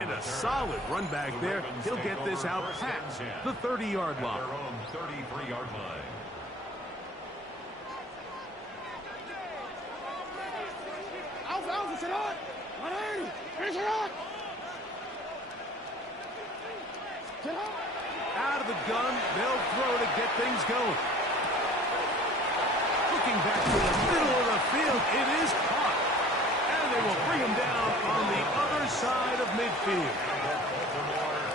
And a solid run back there. He'll get this out past the 30-yard line. 33-yard line. Out of the gun, they'll throw to get things going. Looking back to the middle of the field, it is caught. And they will bring him down on the other side of midfield.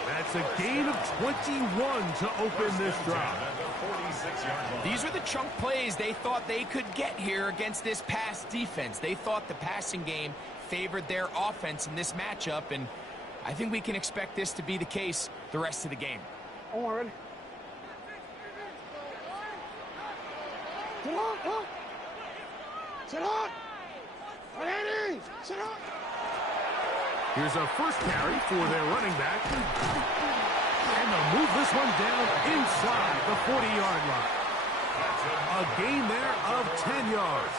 That's a gain of 21 to open this drive. These are the chunk plays they thought they could get here against this pass defense. They thought the passing game favored their offense in this matchup, and I think we can expect this to be the case the rest of the game. Ready? Sit on! Sit on! Ready! Sit on! Here's a first carry for their running back. And they'll move this one down inside the 40-yard line. A gain there of 10 yards.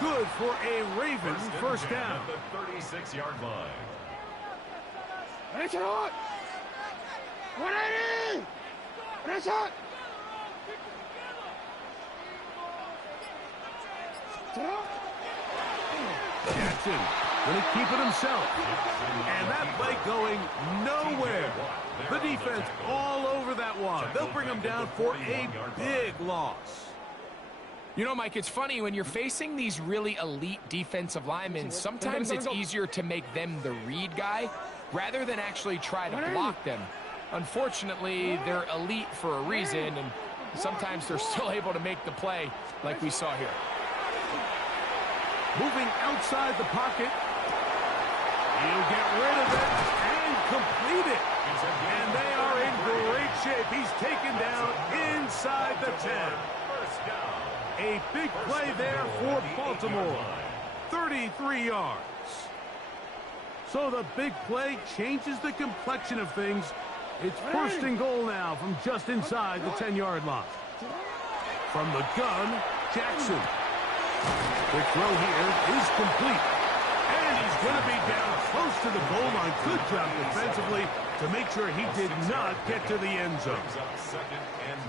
Good for a Ravens first down. The 36-yard line. Ready, sit on! Ready! Ready, sit on! Sit on! Jackson going to keep it himself. And that play going nowhere. The defense all over that one. They'll bring him down for a big loss. You know, Mike, it's funny, when you're facing these really elite defensive linemen, sometimes it's easier to make them the read guy rather than actually try to block them. Unfortunately, they're elite for a reason, and sometimes they're still able to make the play like we saw here. Moving outside the pocket. He'll get rid of it and complete it. And they are in great shape. He's taken down inside the 10. A big play there for Baltimore. 33 yards. So the big play changes the complexion of things. It's first and goal now from just inside the 10-yard line. From the gun, Jackson. Quick throw here is complete. And he's going to be down close to the goal line. Good job defensively to make sure he did not get to the end zone.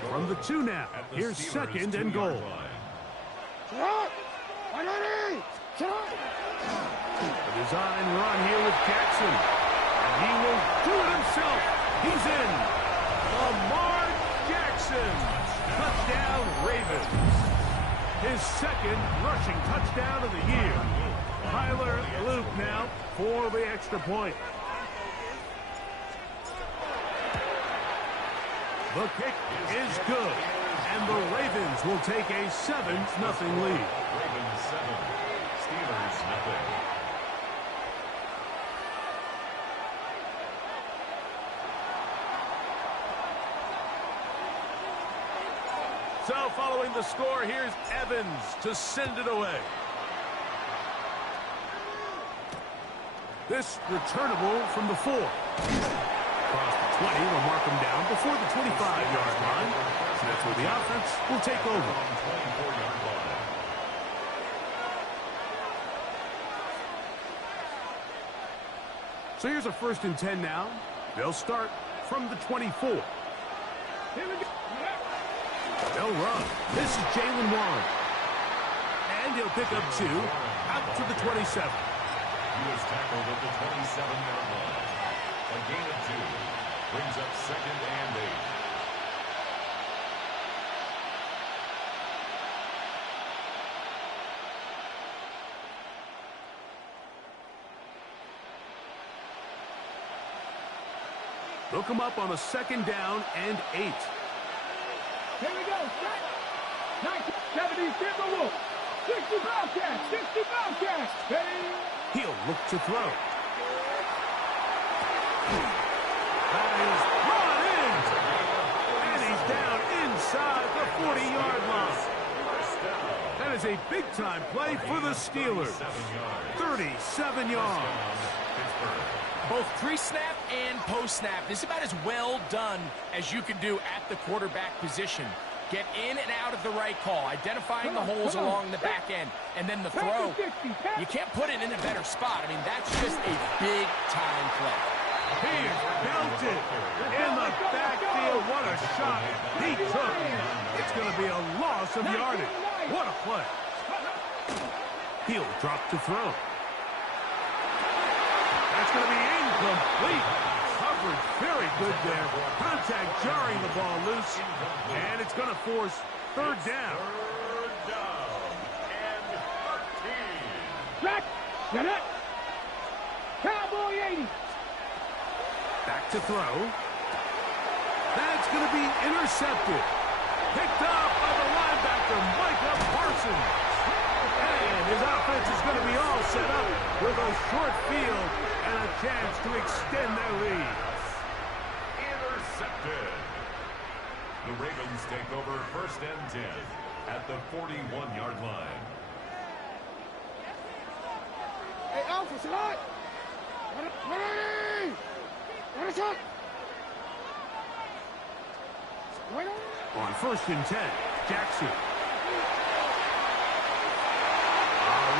From the 2 now, here's second and goal. A design run here with Jackson. And he will do it himself. He's in. Lamar Jackson. Touchdown, Ravens. His second rushing touchdown of the year. Tyler Luke now for the extra point. The kick is good. And the Ravens will take a 7-0 lead. Ravens 7, Steelers nothing. So following the score, here's Evans to send it away. This returnable from the 4. Across the 20, will mark him down before the 25-yard line. And that's where the offense will take over. So here's a 1st and 10 now. They'll start from the 24. Here we go. They'll run. This is Jalen Warren. And he'll pick up 2 out to the 27. He was tackled at the 27-yard line. A gain of 2 brings up 2nd and 8. They'll come up on a 2nd down and 8. Here we go. 70 Timberwolves. 60 Bobcats. 60 Bobcats. He'll look to throw. That is brought in. And he's down inside the 40-yard line. That is a big-time play for the Steelers. 37 yards. Both pre-snap and post-snap, this is about as well done as you can do at the quarterback position. Get in and out of the right call, identifying the holes along the back end, and then the throw. You can't put it in a better spot. I mean, that's just a big-time play. He is belted in the backfield. What a shot he took. It's going to be a loss of yardage. What a play. He'll drop to throw. That's going to be incomplete. Covered very good there. Contact jarring the ball loose. And it's going to force third down. Third down and 13. Back. Get it. Cowboy 80. Back to throw. That's going to be intercepted. Picked up by the linebacker, Micah Parsons. And his offense is going to be all set up with a short field and a chance to extend their lead. Intercepted. The Ravens take over first and 10 at the 41-yard line. Hey, Alpha, slide. Ready. What is it? On first and 10, Jackson.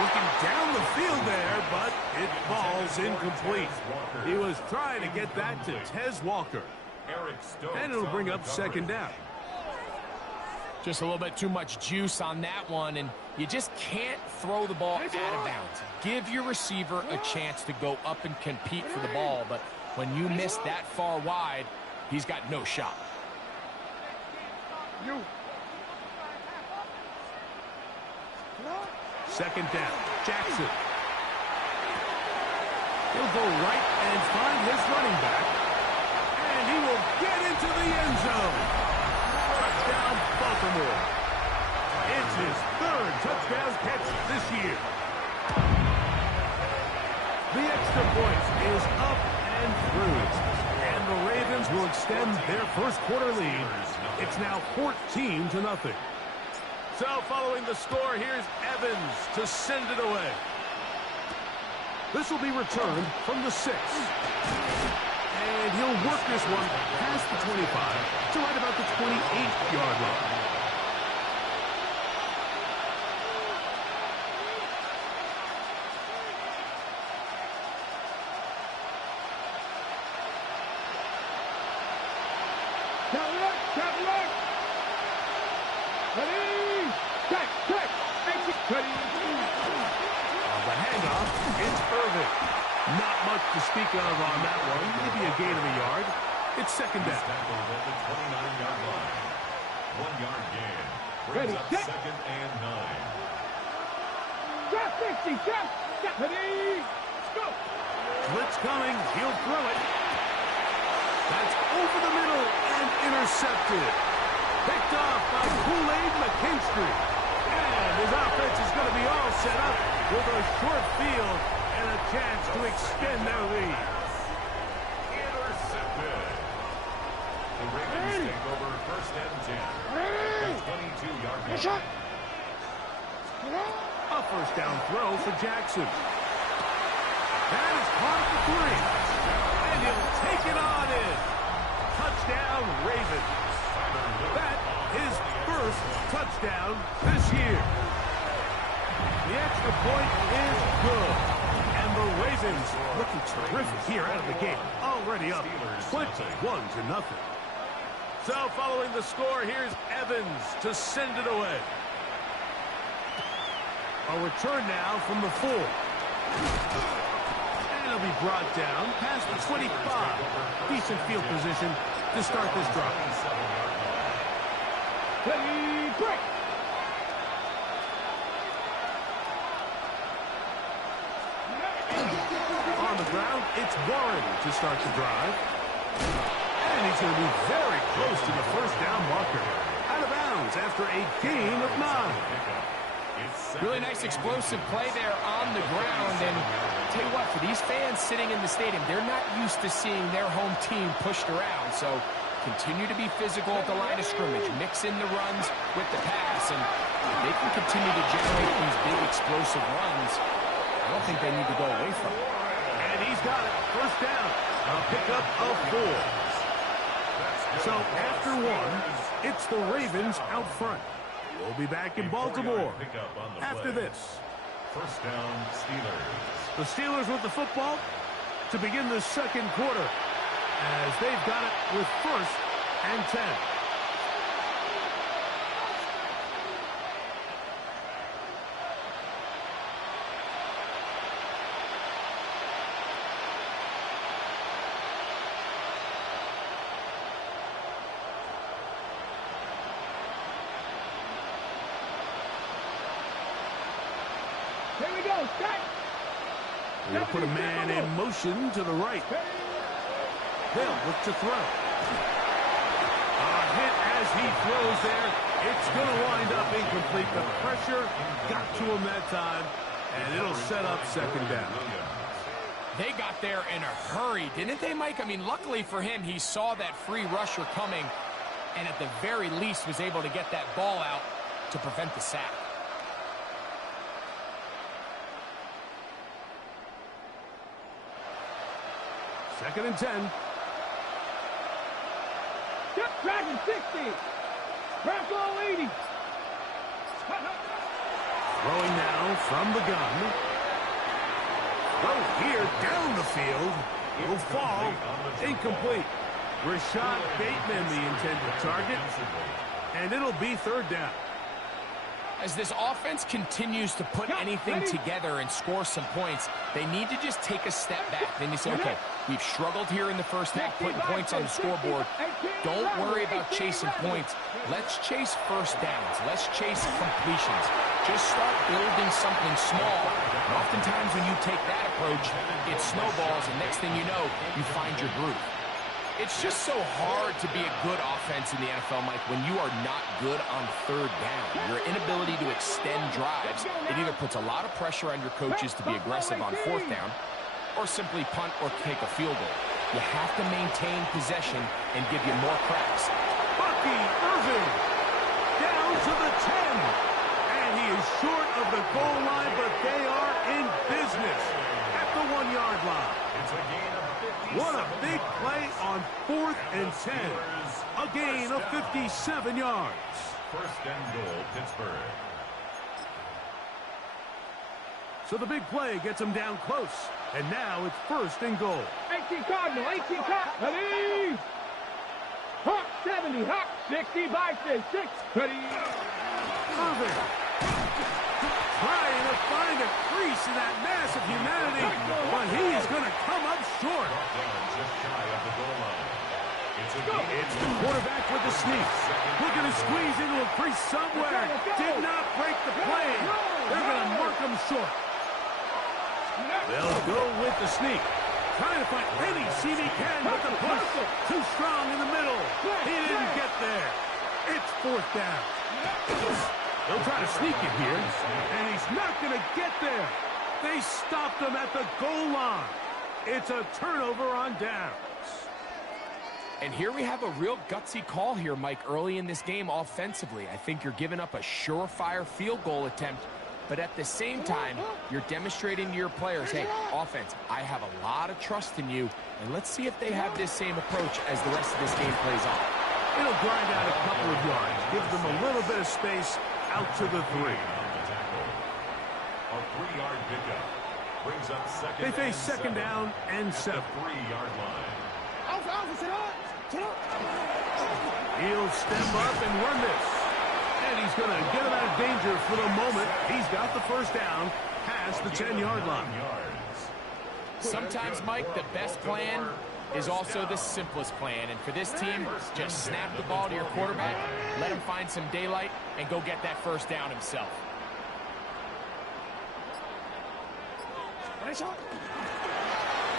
Looking down the field there, but it falls incomplete. He was trying to get that to Tez Walker. And it'll bring up second down. Just a little bit too much juice on that one, and you just can't throw the ball out of bounds. Give your receiver a chance to go up and compete for the ball, but when you miss that far wide, he's got no shot. Second down, Jackson. He'll go right and find his running back. And he will get into the end zone. Touchdown, Baltimore. It's his third touchdown catch this year. The extra point is up and through. And the Ravens will extend their first quarter lead. It's now 14-0. So following the score, here's Evans to send it away. This will be returned from the 6. And he'll work this one past the 25 to right about the 28-yard line. Not much to speak of on that one. Maybe a gain of a yard. It's second down. Tackled at the 29-yard line. 1-yard gain. Brings up second and 9. Drop 60. Drop. Ready. Go. Blitz coming. He'll throw it. That's over the middle and intercepted. Picked off by Kool-Aid McKinstry. And his offense is going to be all set up with a short field and a chance to extend their lead. Intercepted. The Ravens take over first and 10. The 22-yard line. A first down throw for Jackson. That is caught at the 3. And he'll take it on in. Touchdown, Ravens. That is first touchdown this year. The extra point is good. And the Ravens looking terrific here out of the gate. Already up 21-0. So following the score, here's Evans to send it away. A return now from the 4. And it'll be brought down past the 25. Decent field position to start this drive. Ready, break. On the ground, it's Warren to start the drive. And he's going to be very close to the first down marker. Out of bounds after a gain of 9. Really nice explosive play there on the ground. And I'll tell you what, for these fans sitting in the stadium, they're not used to seeing their home team pushed around. So continue to be physical at the line of scrimmage. Mix in the runs with the pass. And they can continue to generate these big explosive runs. I don't think they need to go away from it. And he's got it. First down. A pickup of 4. So after 1, it's the Ravens out front. We'll be back in Baltimore after this. First down, Steelers. The Steelers with the football to begin the second quarter. as they've got it with 1st and 10. Here we go, start. They're going to put a man in motion to the right. Hill look to throw. A hit as he throws there. It's going to wind up incomplete. The pressure got to him that time, and it'll set up 2nd down. They got there in a hurry, didn't they, Mike? I mean, luckily for him, he saw that free rusher coming, and at the very least was able to get that ball out to prevent the sack. Second and 10. Dragon 60. Bronco 80. Throwing now from the gun. Throw here down the field. Will fall. Incomplete. Rashad Bateman, the intended target. And it'll be 3rd down. As this offense continues to put anything together and score some points, they need to just take a step back. Then you say, okay, we've struggled here in the first half, putting points on the scoreboard. Don't worry about chasing points. Let's chase 1st downs. Let's chase completions. Just start building something small. And oftentimes when you take that approach, it snowballs, and next thing you know, you find your groove. It's just so hard to be a good offense in the NFL, Mike, when you are not good on 3rd down. Your inability to extend drives, it either puts a lot of pressure on your coaches to be aggressive on 4th down or simply punt or take a field goal. You have to maintain possession and give you more cracks. Bucky Irving down to the 10. And he is short of the goal line, but they are in business at the 1-yard line. It's a gain of 57. What a big play on 4th and 10. A gain of 57 yards. 1st and goal, Pittsburgh. So the big play gets him down close. And now it's 1st and goal. 18 Cardinal, 18 Cardinal. Ready? Hawk 70, Hawk 60, Bison 6. Ready? Irving trying to find a crease in that mass of humanity, but he is going to come up short. Just shy of the goal line. It's the quarterback with the sneak. Looking to squeeze into a crease somewhere. Did not break the plane. They're going to mark him short. They'll go with the sneak. Trying to find any seam he can, but the push too strong in the middle. He didn't get there. It's 4th down. They'll try to sneak it here, and he's not going to get there. They stopped him at the goal line. It's a turnover on downs. And here we have a real gutsy call here, Mike, early in this game offensively. I think you're giving up a surefire field goal attempt, but at the same time, you're demonstrating to your players, hey, offense, I have a lot of trust in you, and let's see if they have this same approach as the rest of this game plays on. It'll grind out a couple of yards, gives them a little bit of space out to the 3. A 3-yard pickup brings up 2nd. They face 2nd down and 7. 3-yard line. He'll step up and run this. And he's going to get him out of danger for the moment. He's got the 1st down past the 10-yard line. Sometimes, Mike, the best plan is also the simplest plan. And for this team, just snap the ball to your quarterback, let him find some daylight, and go get that 1st down himself.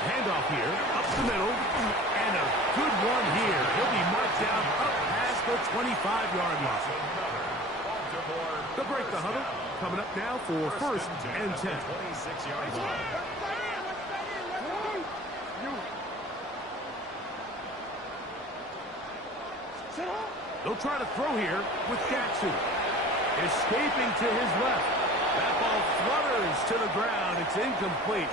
Handoff here, up the middle, and a good one here. He'll be marked down up past the 25-yard line. They'll break the huddle. Coming up now for 1st and 10. 26-yard line. They'll try to throw here with Jackson. Escaping to his left. That ball flutters to the ground. It's incomplete.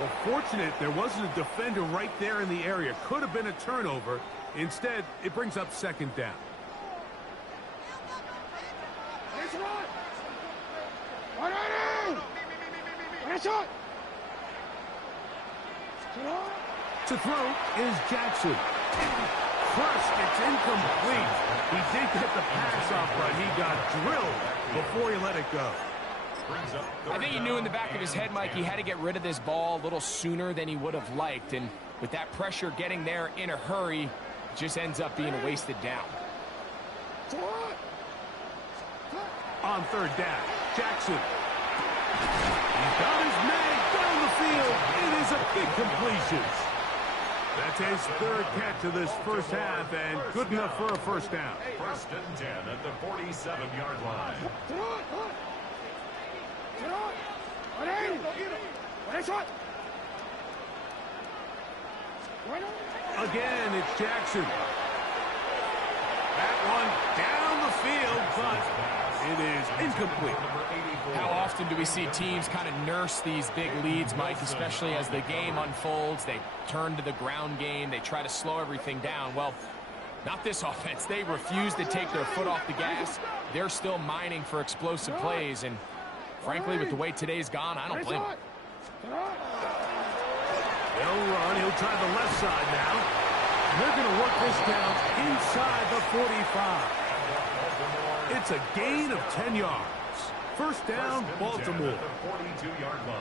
Well, fortunate there wasn't a defender right there in the area. Could have been a turnover. Instead, it brings up 2nd down. To throw is Jackson. First, it's incomplete. He did get the pass off, but he got drilled before he let it go. I think he knew in the back of his head, Mike, he had to get rid of this ball a little sooner than he would have liked. And with that pressure getting there in a hurry, it just ends up being a wasted down. On third down, Jackson. He's got his man down the field. It is a big completion. That's his third catch of this first half, and good enough for a first down. First and 10 at the 47-yard line. Again, it's Jackson. That one down the field, but it is incomplete. How often do we see teams kind of nurse these big leads, Mike, especially as the game unfolds? They turn to the ground game. They try to slow everything down. Well, not this offense. They refuse to take their foot off the gas. They're still mining for explosive plays, and frankly, with the way today's gone, I don't blame them. They'll run. He'll try the left side now. They're going to work this down inside the 45. It's a gain of 10 yards. First down, Baltimore.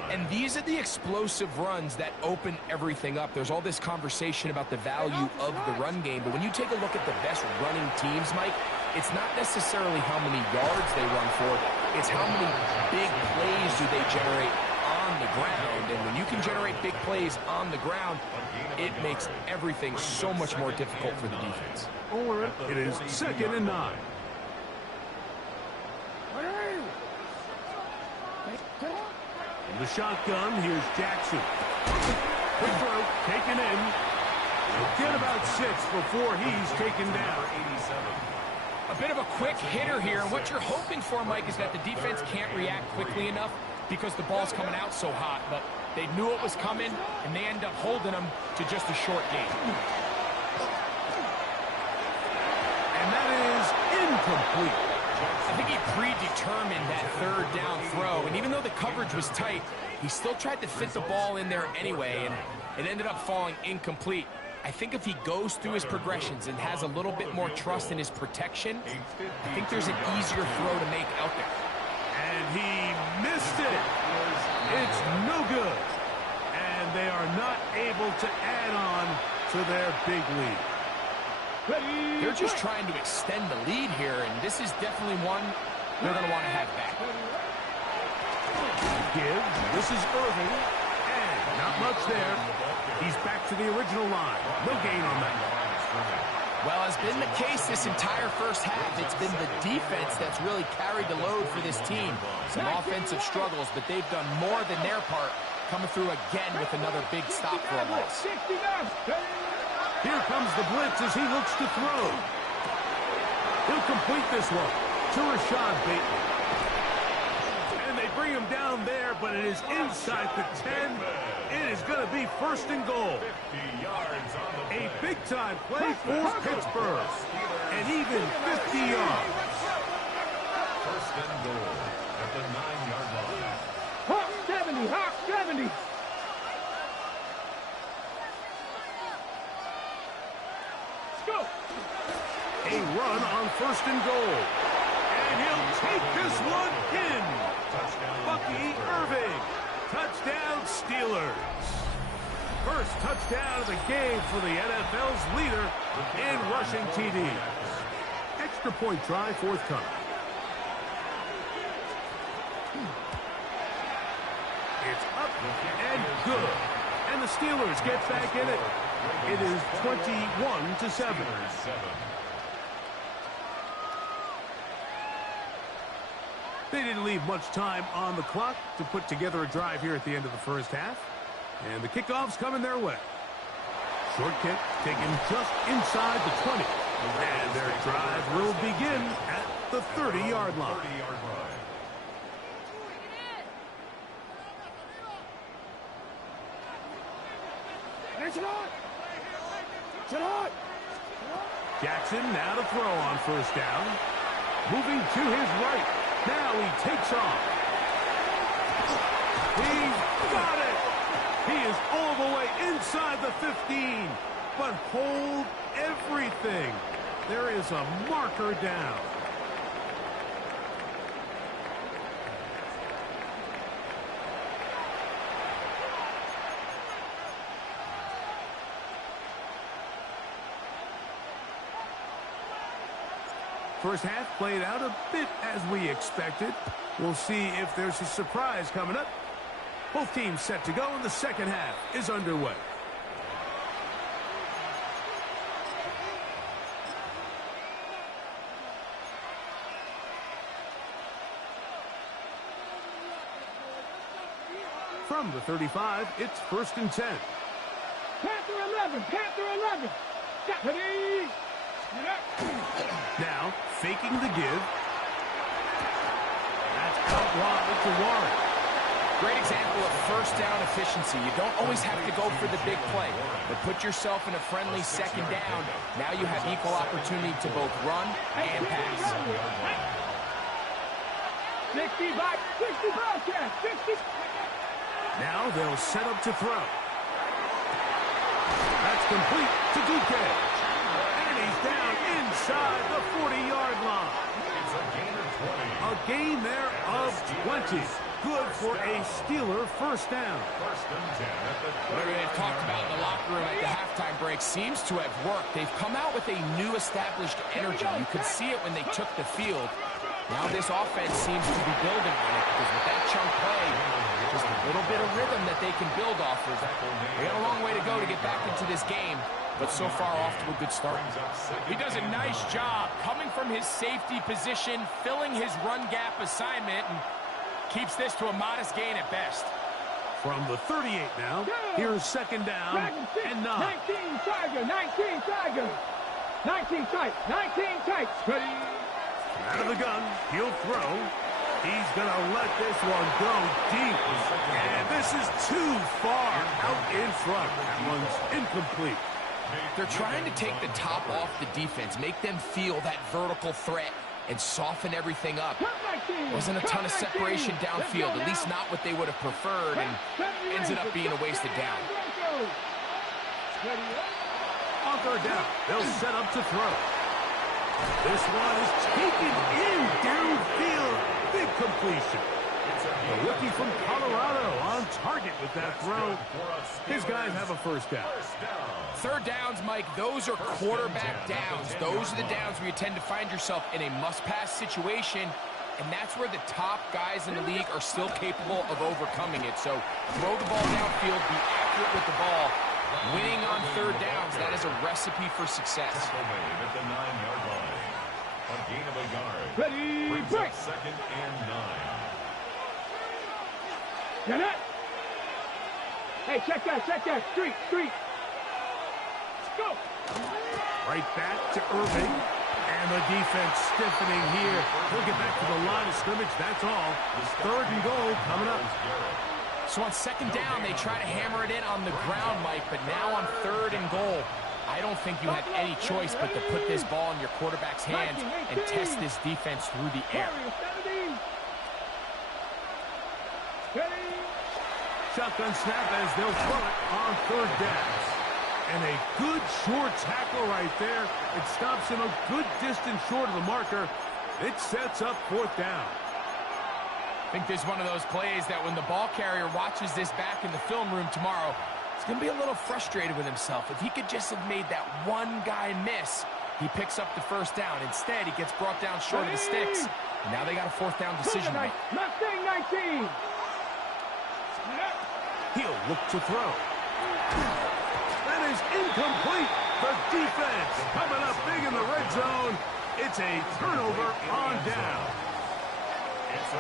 And these are the explosive runs that open everything up. There's all this conversation about the value of the run game, but when you take a look at the best running teams, Mike, it's not necessarily how many yards they run for, it's how many big plays do they generate on the ground. And when you can generate big plays on the ground, it makes everything so much more difficult for the defense. It is 2nd and 9. In the shotgun, here's Jackson. Quick throw, taken in. He'll get about 6 before he's taken down. A bit of a quick hitter here, and what you're hoping for, Mike, is that the defense can't react quickly enough because the ball's coming out so hot, but they knew it was coming, and they end up holding them to just a short gain. And that is incomplete. I think he predetermined that third down throw, and even though the coverage was tight, he still tried to fit the ball in there anyway, and it ended up falling incomplete. I think if he goes through his progressions and has a little bit more trust in his protection, I think there's an easier throw to make out there. And he missed it. It's no good. And they are not able to add on to their big lead. They're just trying to extend the lead here, and this is definitely one they're going to want to have back. This is Irving, and not much there. He's back to the original line. No gain on that. Well, as been the case this entire first half, it's been the defense that's really carried the load for this team. Some offensive struggles, but they've done more than their part, coming through again with another big stop for a loss. Here comes the blitz as he looks to throw. He'll complete this one to Rashad Bateman. And they bring him down there, but it is inside the 10. It is going to be 1st and goal. A big-time play for Pittsburgh. And even 50 yards. 1st and goal at the 9-yard line. Hawk 70, Hawk 70. A run on 1st and goal. And he'll take this one in. Bucky Irving. Touchdown Steelers. First touchdown of the game for the NFL's leader in rushing TDs. Extra point try forthcoming. It's up and good. And the Steelers get back in it. It is 21-7. They didn't leave much time on the clock to put together a drive here at the end of the first half. And the kickoff's coming their way. Short kick taken just inside the 20. And their drive will begin at the 30-yard line. Jackson now to throw on 1st down. Moving to his right. Now he takes off. He's got it. He is all the way inside the 15. But hold everything. There is a marker down. First half played out a bit as we expected. We'll see if there's a surprise coming up. Both teams set to go, and the second half is underway. From the 35, it's 1st and 10. Panther 11, Panther 11. Ready? Now, faking the give. That's out wide to Warren. Great example of first down efficiency. You don't always have to go for the big play, but put yourself in a friendly second down. Now you have equal opportunity to both run and pass. 60 Bobcat, 60. Now they'll set up to throw. That's complete to Duque. And he's down inside the 40-yard line. It's a gain of 20. A gain there of 20. Good for a Steeler first down. First and 10 at the Whatever they've talked about in the locker room at the halftime break seems to have worked. They've come out with a new established energy. You could see it when they took the field. Now this offense seems to be building on it because with that chunk play, just a little bit of rhythm that they can build off of. They got a long way to go to get back into this game, but so far off to a good start. He does a nice job coming from his safety position, filling his run gap assignment, and keeps this to a modest gain at best. From the 38 now, here's second down and 9. 19 Tiger, 19 Tiger. 19 tight, 19 tight. Ready? Out of the gun, he'll throw. He's going to let this one go deep. And this is too far out in front. That one's incomplete. They're trying to take the top off the defense, make them feel that vertical threat, and soften everything up. Wasn't a ton of separation downfield, at least not what they would have preferred, and ended up being a wasted down. On third down, they'll set up to throw. This one is taken in downfield. Big completion. The rookie from Colorado on target with that throw. His guys have a first down. Third downs, Mike, those are quarterback downs. Those are the downs where you tend to find yourself in a must-pass situation, and that's where the top guys in the league are still capable of overcoming it. So throw the ball downfield, be accurate with the ball. Winning on third downs, that is a recipe for success. At the 9-yard line. A gain of a yard. Ready, Brings break. up second and 9. Get it. Hey, check that. Street. Let's go. Right back to Irving. And the defense stiffening here. He'll get back to the line of scrimmage. That's all. Third and goal coming up. So on second down, they try to hammer it in on the ground, Mike, but now on third and goal, I don't think you have any choice but to put this ball in your quarterback's hands and test this defense through the air. Shotgun snap as they'll throw it on third down. And a good short tackle right there. It stops him a good distance short of the marker. It sets up fourth down. I think this is one of those plays that when the ball carrier watches this back in the film room tomorrow, he's going to be a little frustrated with himself. If he could just have made that one guy miss, he picks up the first down. Instead, he gets brought down short of the sticks. And now they got a fourth down decision to make. Mustang 19. He'll look to throw. That is incomplete. The defense coming up big in the red zone. It's a turnover on down.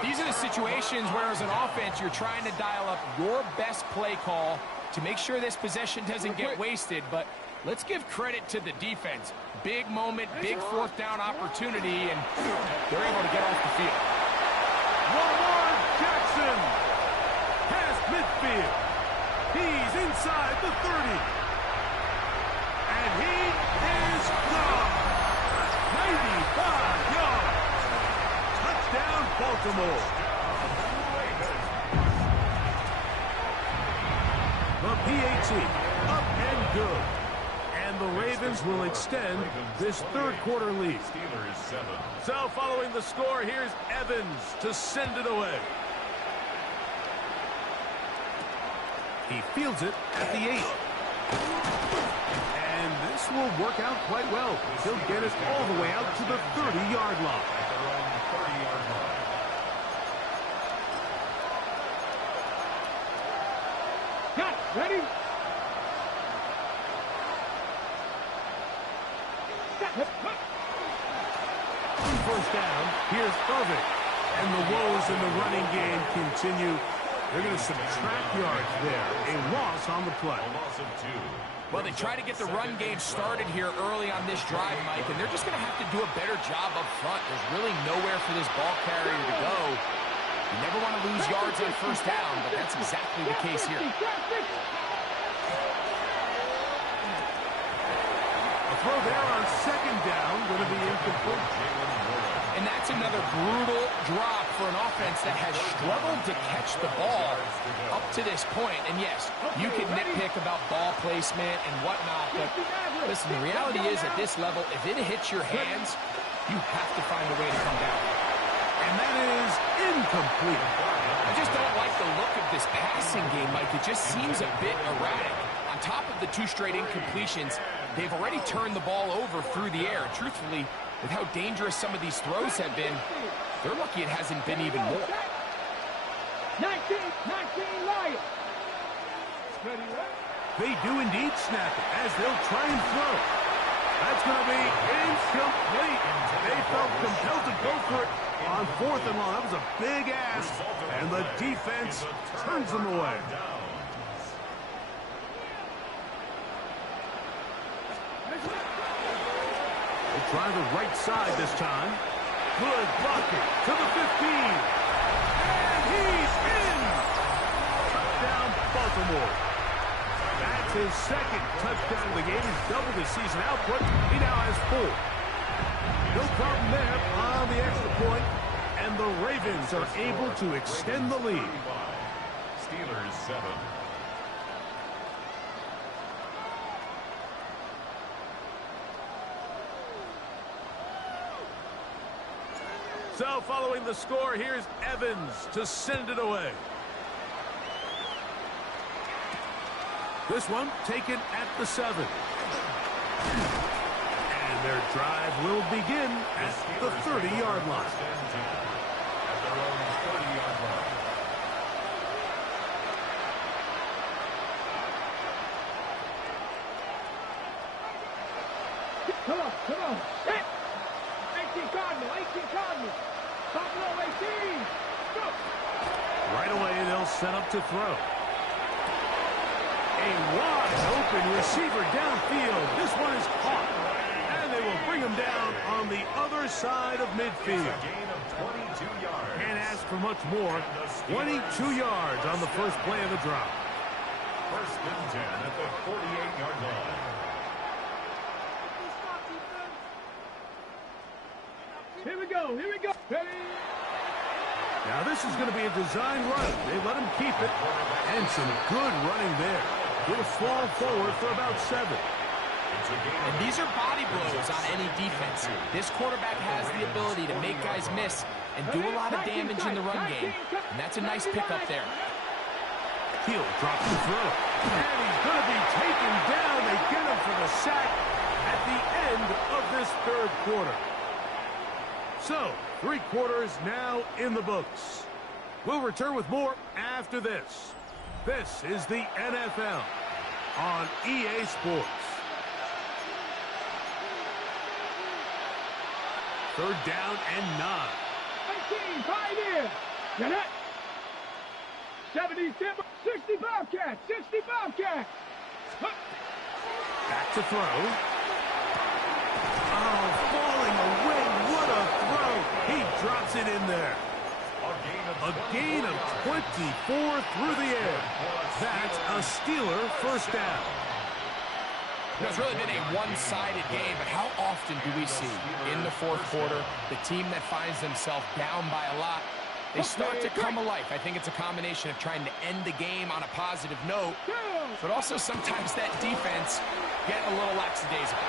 These are the situations where, as an offense, you're trying to dial up your best play call to make sure this possession doesn't get wasted. But let's give credit to the defense. Big moment, big fourth down opportunity, and they're able to get off the field. Lamar Jackson past midfield. He's inside the 30. And he is gone. 95 yards. Touchdown, Baltimore. The PAT up and good. And the Ravens will extend this third quarter lead. Steelers 7. So following the score, here's Evans to send it away. He fields it at the 8. And this will work out quite well. He'll get it all the way out to the 30-yard line. At their own 30-yard line. Cut. Ready? First down, here's Irving. And the woes in the running game continue. They're going to subtract yards there. A loss on the play. A loss of 2. Well, they try to get the run game started here early on this drive, Mike, and they're just going to have to do a better job up front. There's really nowhere for this ball carrier to go. You never want to lose yards on first down, but that's exactly the case here. A throw there on second down, going to be incomplete. And that's another brutal drop for an offense that has struggled to catch the ball up to this point. And yes, you can nitpick about ball placement and whatnot, but listen, the reality is at this level, if it hits your hands, you have to find a way to come down. And that is incomplete. I just don't like the look of this passing game, Mike. It just seems a bit erratic. On top of the 2 straight incompletions, they've already turned the ball over through the air. Truthfully, with how dangerous some of these throws have been, they're lucky it hasn't been even more. 19 Lions. They do indeed snap it as they'll try and throw. That's going to be incomplete. They felt compelled to go for it on 4th and long. That was a big ask, and the defense turns them away. They try the right side this time. Good blocking to the 15. And he's in. Touchdown, Baltimore. That's his second touchdown of the game. He's doubled his season output. He now has 4. No problem there on the extra point. And the Ravens are able to extend the lead. Steelers 7. So following the score, here's Evans to send it away. This one taken at the 7. And their drive will begin at the 30-yard line. At their own 30-yard line. Come on. Hit. 18 Cardinal. Top low 18. Go. Right away, they'll set up to throw. A wide open receiver downfield. This one is caught. And they will bring him down on the other side of midfield. A gain of 22 yards. Can't ask for much more. 22 yards on the first play of the drop. First and 10 at the 48-yard line. Here we go. Ready? Now this is going to be a design run. They let him keep it. And some good running there. He'll fall forward for about 7. And these are body blows on any defense. This quarterback has the ability to make guys miss and do a lot of damage in the run game. And that's a nice pickup there. Hill drops the throw. And he's going to be taken down. They get him for the sack at the end of this third quarter. So, 3 quarters now in the books. We'll return with more after this. This is the NFL on EA Sports. Third down and 9. 19, Pioneer. Get it. 70 Timber, 60 Bobcats, 60 Bobcats. Back to throw. Oh, falling away. What a throw. He drops it in there. A gain of 24 through the air. That's a Steeler first down. It's really been a one-sided game, but how often do we see in the fourth quarter the team that finds themselves down by a lot, they start to come alive? I think it's a combination of trying to end the game on a positive note But also sometimes that defense get a little lackadaisical.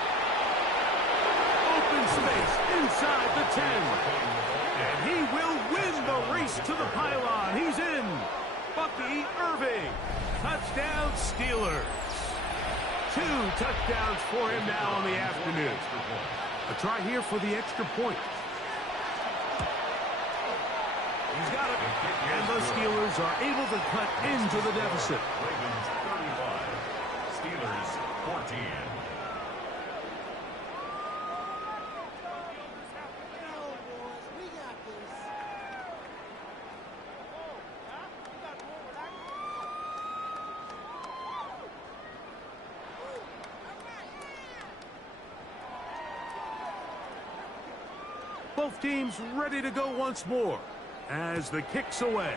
Open space inside the 10. And he will win the race to the pylon. He's in. Bucky Irving. Touchdown Steelers. 2 touchdowns for him now on the afternoon. A try here for the extra point. He's got it. And the Steelers are able to cut into the deficit. Ravens 35, Steelers 14. Both teams ready to go once more as the kick's away.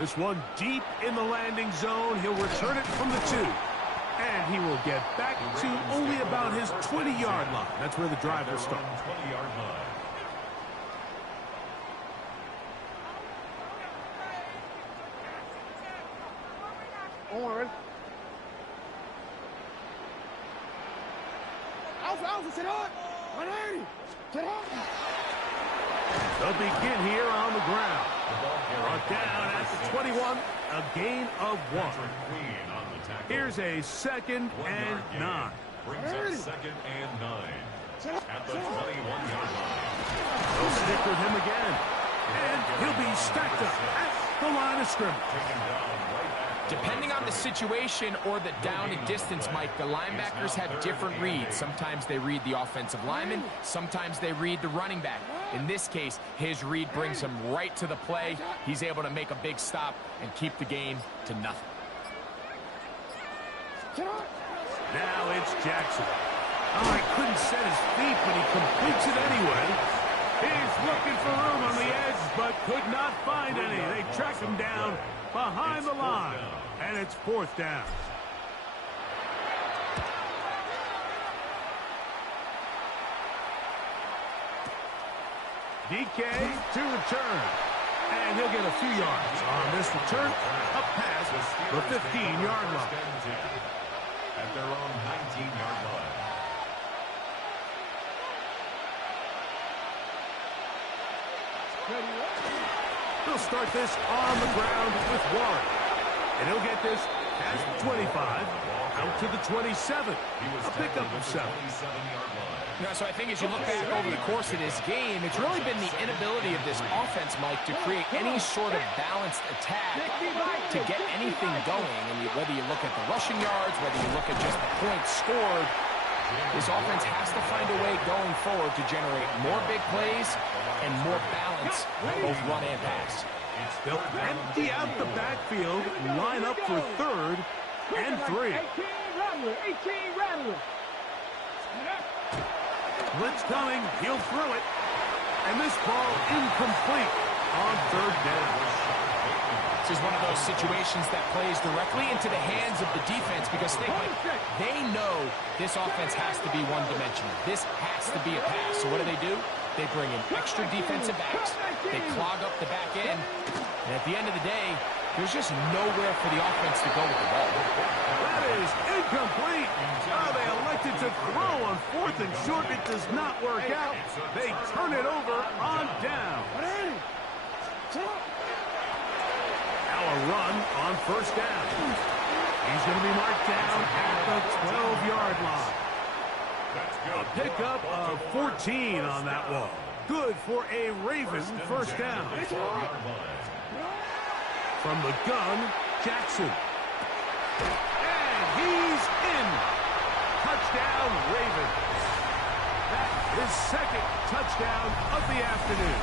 This one deep in the landing zone. He'll return it from the 2. And he will get back to only about his 20-yard line. That's where the drive will start. 20-yard line. On. Alpha, sit on. 180. Sit on. They'll begin here on the ground. Brought down at the 21. A gain of 1. Here's a 2nd and 9. Brings up 2nd and 9. At the 21-yard line. They'll stick with him again. And he'll be stacked up at the line of scrimmage. Depending on the situation or the down and distance, Mike, the linebackers have different reads. Sometimes they read the offensive lineman. Sometimes they read the running back. In this case, his read brings him right to the play. He's able to make a big stop and keep the gain to nothing. Now it's Jackson. Oh, he couldn't set his feet, but he completes it anyway. He's looking for room on the edge, but could not find any. They track him down behind the line, and it's 4th down. DK to return, and he'll get a few yards on this return, up past the 15-yard line. At their own 19-yard line. He'll start this on the ground with Warren. And he'll get this past the 25, out to the 27. A pickup of 7. So I think as you look back over the course of this game, it's really been the inability of this offense, Mike, to create any sort of balanced attack to get anything going. And whether you look at the rushing yards, whether you look at just the points scored, this offense has to find a way going forward to generate more big plays and more balance, both run and pass. They'll empty out the backfield, line up for 3rd and 3. 18 Rattler. Blitz coming, he'll throw it. And this ball incomplete on 3rd down. This is one of those situations that plays directly into the hands of the defense because they know this offense has to be one-dimensional. This has to be a pass. So what do? They bring in extra defensive backs. They clog up the back end. And at the end of the day, there's just nowhere for the offense to go with the ball. That is incomplete. Oh, they elected to throw on 4th and short. It does not work out. They turn it over on down. Now a run on 1st down. He's going to be marked down at the 12-yard line. A pickup of 14 on that one. Good for a Raven 1st down. From the gun, Jackson. And he's in. Touchdown, Ravens. That is 2nd touchdown of the afternoon.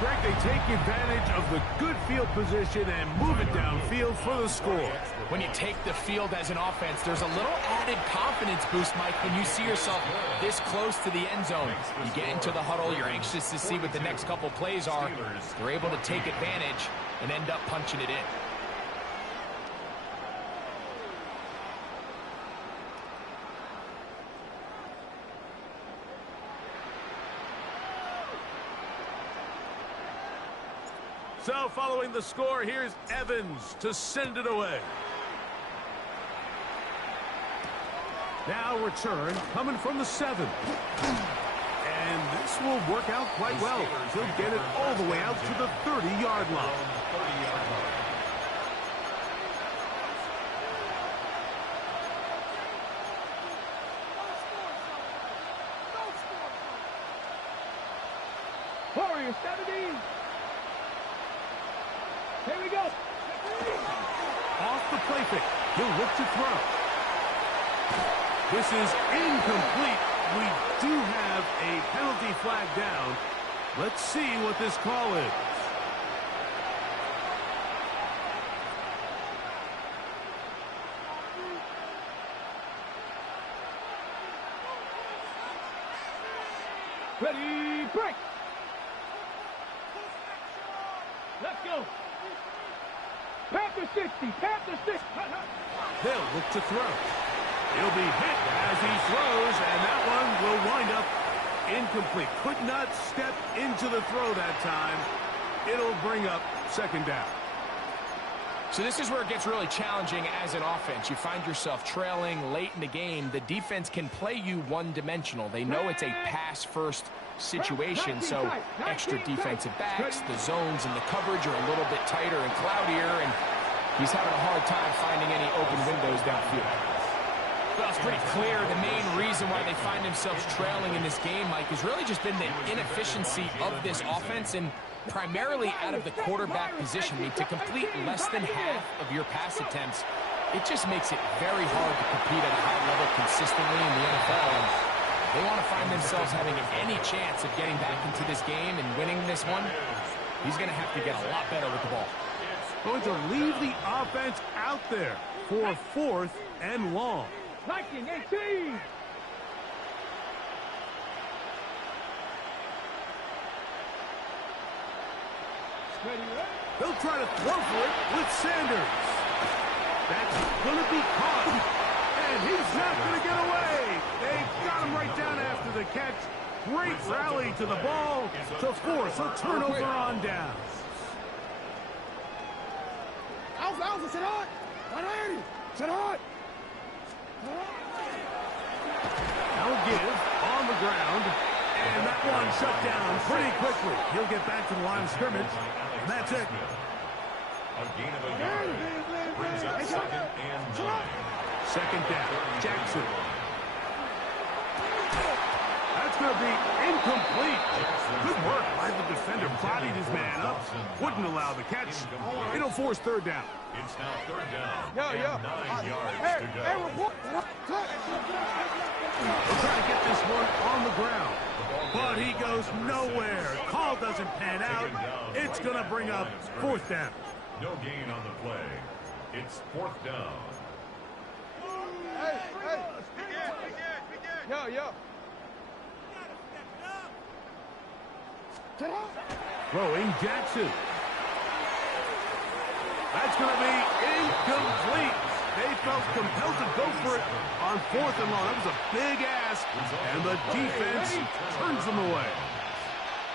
Greg, they take advantage of the good field position and move it downfield for the score. When you take the field as an offense, there's a little added confidence boost, Mike, when you see yourself this close to the end zone. You get into the huddle, you're anxious to see what the next couple plays are. They're able to take advantage and end up punching it in. So following the score, here's Evans to send it away. Now return coming from the 7. And this will work out quite well. He'll get it all the way out to the 30-yard line. Warriors 70. Here we go. Off the play fake. He'll look to throw. This is incomplete. We do have a penalty flag down. Let's see what this call is. Ready, break. Let's go. Panther 60, Panther 60. They'll look to throw. He'll be hit as he throws, and that one will wind up incomplete. Could not step into the throw that time. It'll bring up second down. So this is where it gets really challenging as an offense. You find yourself trailing late in the game. The defense can play you one-dimensional. They know it's a pass-first situation, so extra defensive backs, the zones and the coverage are a little bit tighter and cloudier, and he's having a hard time finding any open windows downfield. Well, it's pretty clear the main reason why they find themselves trailing in this game, Mike, has really just been the inefficiency of this offense and primarily out of the quarterback position. I mean, to complete less than half of your pass attempts, it just makes it very hard to compete at a high level consistently in the NFL. And they want to find themselves having any chance of getting back into this game and winning this one. He's going to have to get a lot better with the ball. Going to leave the offense out there for 4th and long. 19-18. They'll try to throw for it with Sanders. That's going to be caught. And he's not going to get away. They've got him right down after the catch. Great rally to the ball to force a turnover on down. Sit hot. Sit hot. Now give on the ground. And that one shut down pretty quickly. He'll get back to the line of scrimmage. And that's it. A gain of a yard. Brings up 2nd and 9. Second down. Jackson. That's going to be incomplete. Good work by the defender. Bodied his man up. Wouldn't allow the catch. It'll force 3rd down. It's now 3rd down. And 9 yards to go. They'll try to get this one on the ground. But he goes nowhere. Call doesn't pan out. It's going to bring up 4th down. No gain on the play. It's 4th down. Yo. Throwing Jackson. That's going to be incomplete. They felt compelled to go for it on 4th and long. That was a big ask, and the defense turns them away.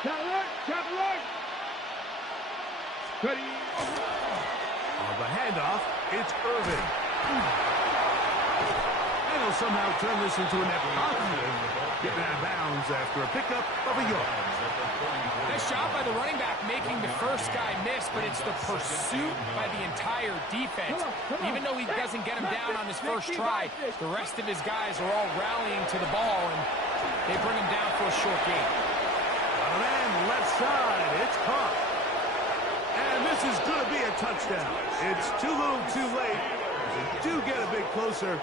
Cap right. Ready. On the handoff, it's Irvin. And he'll somehow turn this into a net positive. Getting out of bounds after a pickup of a yard. Nice job by the running back making the first guy miss, but it's the pursuit by the entire defense. Even though he doesn't get him down on his first try, the rest of his guys are all rallying to the ball, and they bring him down for a short gain. On end, left side, it's caught. And this is going to be a touchdown. It's too little too late. They do get a bit closer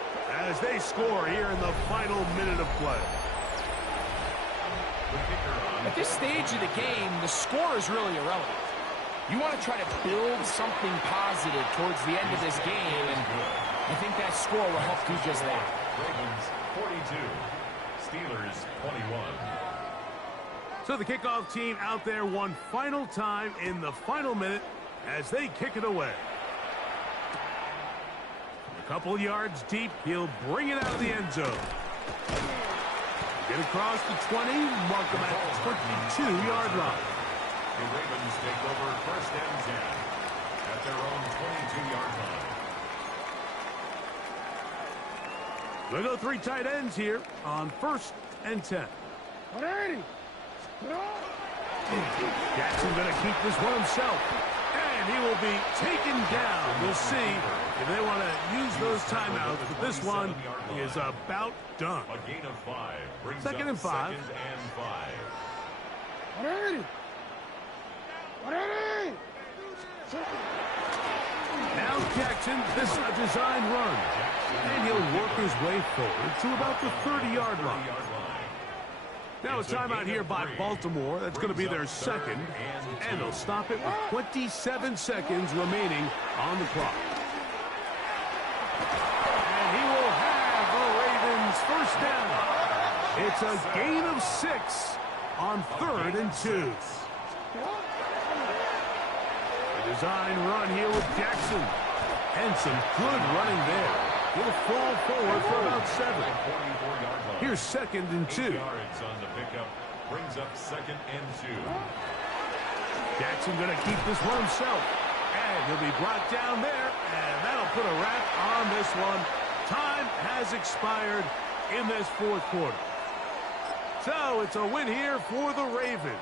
as they score here in the final minute of play. At this stage of the game, the score is really irrelevant. You want to try to build something positive towards the end of this game, and I think that score will help do just that. Ravens 42, Steelers 21. So the kickoff team out there one final time in the final minute as they kick it away. A couple yards deep, he'll bring it out of the end zone. Get across the 20, mark them at the 22-yard line. The Ravens take over 1st and 10 at their own 22-yard line. They go 3 tight ends here on 1st and 10. 180. Jackson going to keep this one himself. And he will be taken down. We'll see if they want to use those timeouts. But this one is about done. A gain of 5 brings 2nd up and 5. 2nd and 5. 180. 180. Now Jackson, this is a design run. And he'll work his way forward to about the 30-yard line. Now a timeout here by Baltimore. That's going to be their 2nd. And they'll stop it with 27 seconds remaining on the clock. And he will have the Ravens 1st down. It's a gain of 6 on 3rd and 2. The design run here with Jackson. And some good running there. He'll fall forward for about 7. Here's 2nd and 2. 8 yards on the pickup brings up 2nd and 2. Jackson going to keep this one himself. And he'll be brought down there. And that'll put a wrap on this one. Time has expired in this 4th quarter. So it's a win here for the Ravens.